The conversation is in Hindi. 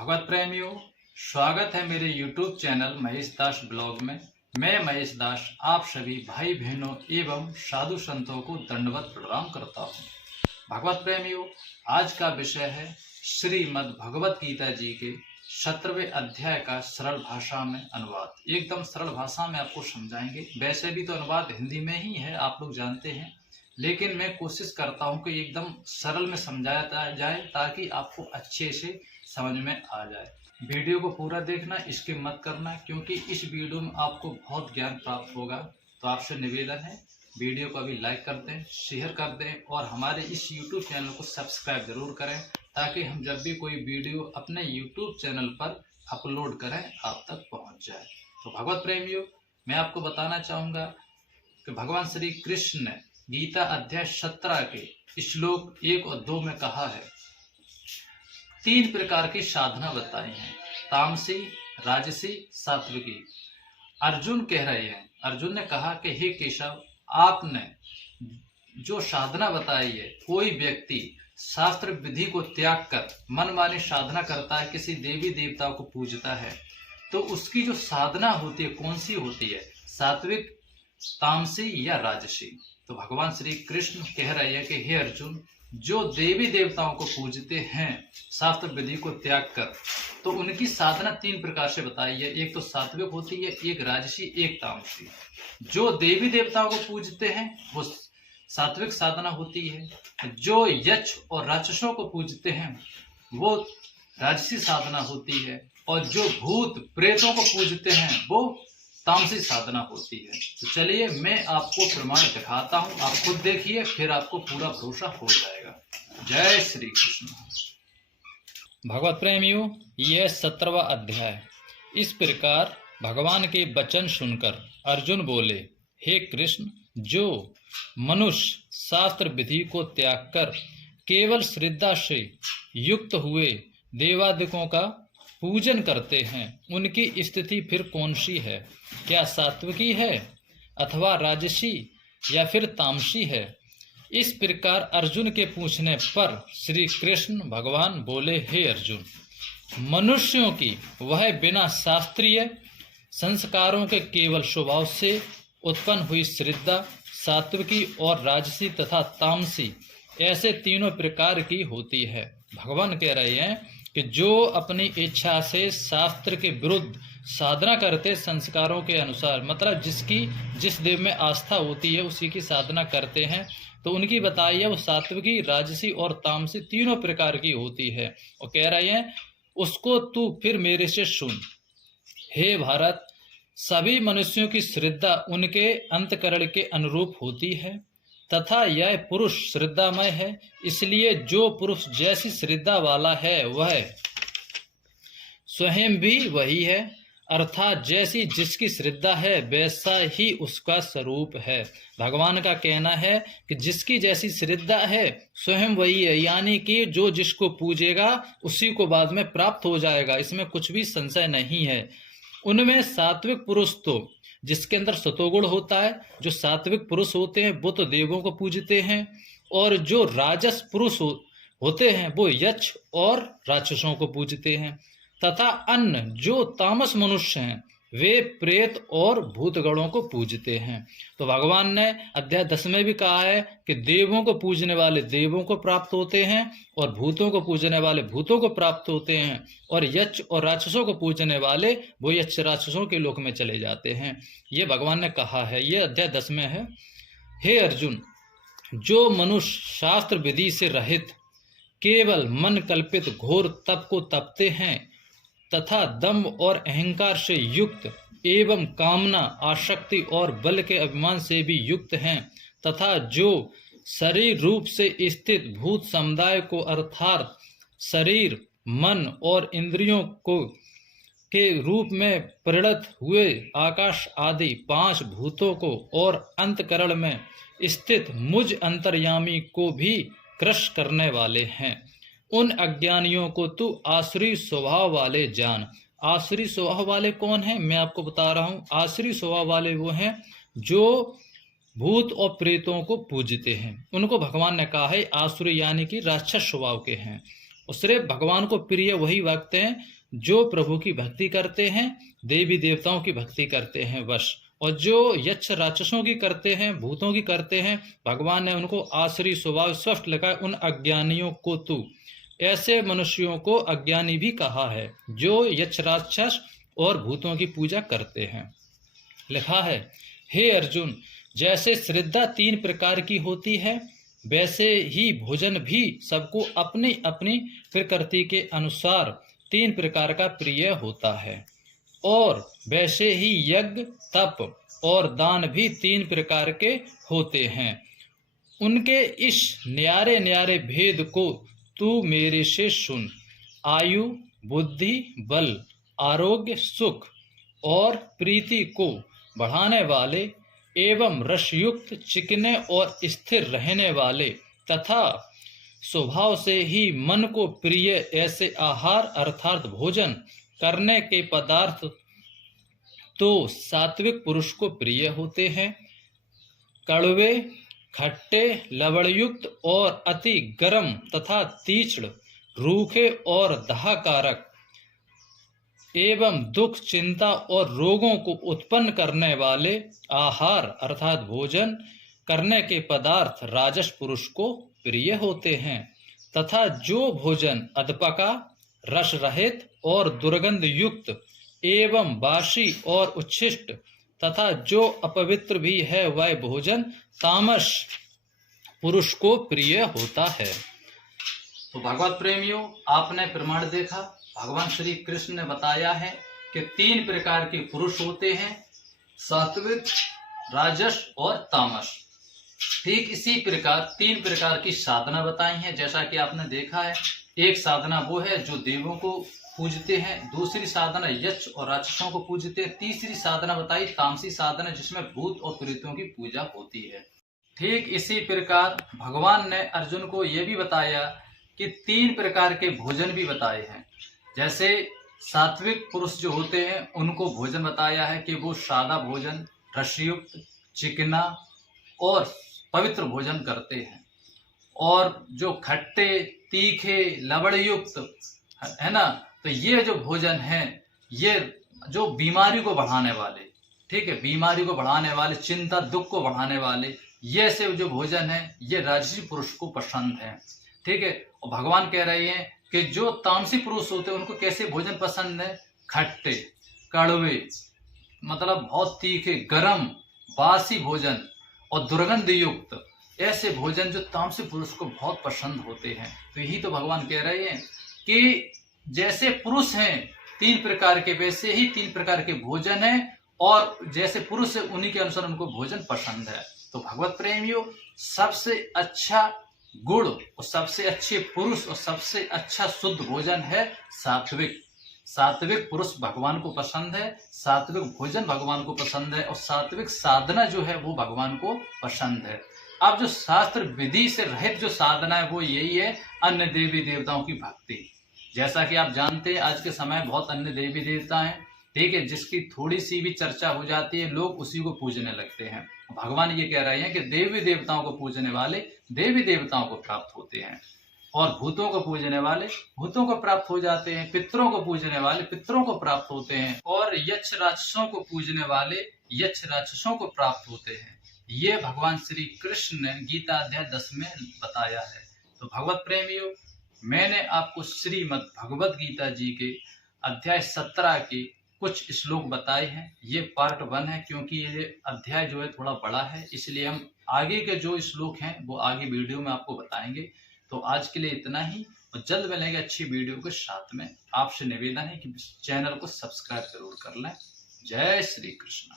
भगवत प्रेमियों, स्वागत है मेरे YouTube चैनल महेश दास ब्लॉग में। मैं महेश दास आप सभी भाई बहनों एवं साधु संतों को दंडवत प्रणाम करता हूँ। भगवत प्रेमियों, आज का विषय है श्रीमद् भगवत गीता जी के 17वें अध्याय का सरल भाषा में अनुवाद। एकदम सरल भाषा में आपको समझाएंगे। वैसे भी तो अनुवाद हिंदी में ही है, आप लोग जानते हैं, लेकिन मैं कोशिश करता हूं कि एकदम सरल में समझाया जाए ताकि आपको अच्छे से समझ में आ जाए। वीडियो को पूरा देखना, स्किप मत करना, क्योंकि इस वीडियो में आपको बहुत ज्ञान प्राप्त होगा। तो आपसे निवेदन है, वीडियो को अभी लाइक कर दें, शेयर कर दें और हमारे इस YouTube चैनल को सब्सक्राइब जरूर करें ताकि हम जब भी कोई वीडियो अपने YouTube चैनल पर अपलोड करें आप तक पहुंच जाए। तो भगवत प्रेमियों, मैं आपको बताना चाहूँगा कि भगवान श्री कृष्ण ने गीता अध्याय 17 के श्लोक 1 और 2 में कहा है, 3 प्रकार की साधना बताई हैं, तामसी, राजसी, सात्विकी। अर्जुन कह रहे हैं, अर्जुन ने कहा कि हे केशव, आपने जो साधना बताई है, कोई व्यक्ति शास्त्र विधि को त्याग कर मनमानी साधना करता है, किसी देवी देवताओं को पूजता है, तो उसकी जो साधना होती है कौन सी होती है, सात्विक, तामसी या राजसी। तो भगवान श्री कृष्ण कह रहे हैं कि हे अर्जुन, जो देवी देवताओं को पूजते हैं शास्त्र विधि को त्याग कर, तो उनकी साधना 3 प्रकार से बताई है। एक तो सात्विक होती है, एक राजसी, एक तामसी। जो देवी देवताओं को पूजते हैं वो सात्विक साधना होती है। जो यक्ष और राक्षसों को पूजते हैं वो राजसी साधना होती है, और जो भूत प्रेतों को पूजते हैं वो तामसी साधना होती है। तो चलिए मैं आपको प्रमाण दिखाता हूं, आप खुद देखिए, फिर आपको पूरा भरोसा हो जाएगा। जय श्री कृष्ण। भगवत प्रेमियों, यह 17वां अध्याय। इस प्रकार भगवान के वचन सुनकर अर्जुन बोले, हे कृष्ण, जो मनुष्य शास्त्र विधि को त्याग कर केवल श्रद्धा से युक्त हुए देवादिकों का पूजन करते हैं, उनकी स्थिति फिर कौन सी है? क्या सात्विकी है अथवा राजसी या फिर तामसी है? इस प्रकार अर्जुन के पूछने पर श्री कृष्ण भगवान बोले, हे अर्जुन, मनुष्यों की वह बिना शास्त्रीय संस्कारों के केवल स्वभाव से उत्पन्न हुई श्रद्धा सात्विकी और राजसी तथा तामसी ऐसे तीनों प्रकार की होती है। भगवान कह रहे हैं कि जो अपनी इच्छा से शास्त्र के विरुद्ध साधना करते संस्कारों के अनुसार, मतलब जिस देव में आस्था होती है उसी की साधना करते हैं, तो उनकी बताई है वो सात्विकी, राजसी और तामसी तीनों प्रकार की होती है। और कह रहे हैं उसको तू फिर मेरे से सुन। हे भारत, सभी मनुष्यों की श्रद्धा उनके अंतकरण के अनुरूप होती है तथा यह पुरुष श्रद्धामय है, इसलिए जो पुरुष जैसी श्रद्धा वाला है वह स्वयं भी वही है, अर्थात जैसी जिसकी श्रद्धा है वैसा ही उसका स्वरूप है। भगवान का कहना है कि जिसकी जैसी श्रद्धा है स्वयं वही है, यानी कि जो जिसको पूजेगा उसी को बाद में प्राप्त हो जाएगा, इसमें कुछ भी संशय नहीं है। उनमें सात्विक पुरुष तो जिसके अंदर सतोगुण होता है, जो सात्विक पुरुष होते हैं वो तो देवों को पूजते हैं, और जो राजस पुरुष होते हैं वो यक्ष और राक्षसों को पूजते हैं, तथा अन्य जो तामस मनुष्य हैं वे प्रेत और भूतगणों को पूजते हैं। तो भगवान ने अध्याय 10 में भी कहा है कि देवों को पूजने वाले देवों को प्राप्त होते हैं और भूतों को पूजने वाले भूतों को प्राप्त होते हैं, और यक्ष और राक्षसों को पूजने वाले वो यक्ष राक्षसों के लोक में चले जाते हैं। ये भगवान ने कहा है, ये अध्याय 10 में है। हे अर्जुन, जो मनुष्य शास्त्र विधि से रहित केवल मन कल्पित घोर तप को तपते हैं तथा दम्भ और अहंकार से युक्त एवं कामना, आसक्ति और बल के अभिमान से भी युक्त हैं, तथा जो शरीर रूप से स्थित भूत समुदाय को अर्थात शरीर, मन और इंद्रियों को के रूप में परिणत हुए आकाश आदि 5 भूतों को और अंतकरण में स्थित मुझ अंतर्यामी को भी क्रश करने वाले हैं, उन अज्ञानियों को तू आसुरी स्वभाव वाले जान। आसुरी स्वभाव वाले कौन हैं? मैं आपको बता रहा हूं। आसुरी स्वभाव वाले वो हैं जो भूत और प्रेतों को पूजते हैं, उनको भगवान ने कहा है आसुरी, यानी कि राक्षस स्वभाव के हैं। और सिर्फ भगवान को प्रिय वही भक्त हैं जो प्रभु की भक्ति करते हैं, देवी देवताओं की भक्ति करते हैं बस। और जो यक्ष राक्षसों की करते हैं, भूतों की करते हैं, भगवान ने उनको आसुरी स्वभाव स्पष्ट लिखा है, उन अज्ञानियों को तू, ऐसे मनुष्यों को अज्ञानी भी कहा है जो यक्ष राक्षस और भूतों की पूजा करते हैं। लिखा है, हे अर्जुन, जैसे श्रद्धा 3 प्रकार की होती है, वैसे ही भोजन भी सबको अपनी अपनी प्रकृति के अनुसार 3 प्रकार का प्रिय होता है। और वैसे ही यज्ञ, तप और दान भी 3 प्रकार के होते हैं। उनके इस न्यारे न्यारे भेद को तू मेरे से सुन। आयु, बुद्धि, बल, आरोग्य, सुख और प्रीति को बढ़ाने वाले एवं रसयुक्त, चिकने और स्थिर रहने वाले तथा स्वभाव से ही मन को प्रिय ऐसे आहार अर्थात भोजन करने के पदार्थ तो सात्विक पुरुष को प्रिय होते हैं। कड़वे, खट्टे, लवणयुक्त और अति गर्म तथा तीक्ष्ण, रूखे और दाहकारक एवं दुख, चिंता और रोगों को उत्पन्न करने वाले आहार अर्थात भोजन करने के पदार्थ राजस पुरुष को प्रिय होते हैं। तथा जो भोजन अधपका, रस रहित और दुर्गंध युक्त एवं बासी और उच्छिष्ट तथा जो अपवित्र भी है, वह भोजन तामस पुरुष को प्रिय होता है। तो भगवत प्रेमियों, आपने प्रमाण देखा। भगवान श्री कृष्ण ने बताया है कि 3 प्रकार के पुरुष होते हैं, सात्विक, राजस और तामस। ठीक इसी प्रकार 3 प्रकार की साधना बताई है। जैसा कि आपने देखा है, एक साधना वो है जो देवों को पूजते हैं, दूसरी साधना यक्ष और राक्षसों को पूजते हैं, तीसरी साधना बताई तामसी साधना जिसमें भूत और प्रेतों की पूजा होती है। ठीक इसी प्रकार भगवान ने अर्जुन को यह भी बताया कि 3 प्रकार के भोजन भी बताए हैं। जैसे सात्विक पुरुष जो होते हैं उनको भोजन बताया है कि वो सादा भोजन, रसयुक्त, चिकना और पवित्र भोजन करते हैं। और जो खट्टे, तीखे, लवणयुक्त है ना, तो ये जो भोजन है, ये जो बीमारी को बढ़ाने वाले, ठीक है, बीमारी को बढ़ाने वाले, चिंता दुख को बढ़ाने वाले, ये से जो भोजन है ये राजसी पुरुष को पसंद है। ठीक है। और भगवान कह रहे हैं कि जो तामसी पुरुष होते हैं उनको कैसे भोजन पसंद है? खट्टे, कड़वे, मतलब बहुत तीखे, गरम, बासी भोजन और दुर्गंध युक्त ऐसे भोजन जो तामसी पुरुष को बहुत पसंद होते हैं। तो यही तो भगवान कह रहे हैं कि जैसे पुरुष हैं 3 प्रकार के, वैसे ही 3 प्रकार के भोजन है, और जैसे पुरुष है उन्हीं के अनुसार उनको भोजन पसंद है। तो भगवत प्रेमियों, सबसे अच्छा गुण और सबसे अच्छे पुरुष और सबसे अच्छा शुद्ध भोजन है सात्विक। सात्विक पुरुष भगवान को पसंद है, सात्विक भोजन भगवान को पसंद है, और सात्विक साधना जो है वो भगवान को पसंद है। अब जो शास्त्र विधि से रहित जो साधना है वो यही है, अन्य देवी देवताओं की भक्ति। जैसा कि आप जानते हैं आज के समय बहुत अन्य देवी देवता हैं, ठीक है, जिसकी थोड़ी सी भी चर्चा हो जाती है लोग उसी को पूजने लगते हैं। भगवान ये कह रहे हैं कि देवी देवताओं को पूजने वाले देवी देवताओं को प्राप्त होते हैं, और भूतों को पूजने वाले भूतों को प्राप्त हो जाते हैं, पितरों को पूजने वाले पितरों को प्राप्त होते हैं, और यक्ष राक्षसों को पूजने वाले यक्ष राक्षसों को प्राप्त होते हैं। ये भगवान श्री कृष्ण ने गीता अध्याय 10 में बताया है। तो भगवत प्रेमियों, मैंने आपको श्रीमद् भगवत गीता जी के अध्याय 17 के कुछ श्लोक बताए हैं। ये पार्ट 1 है, क्योंकि ये अध्याय जो है थोड़ा बड़ा है, इसलिए हम आगे के जो श्लोक हैं वो आगे वीडियो में आपको बताएंगे। तो आज के लिए इतना ही, और जल्द मिलेंगे अच्छी वीडियो के साथ में। आपसे निवेदन है कि चैनल को सब्सक्राइब जरूर कर लें। जय श्री कृष्ण।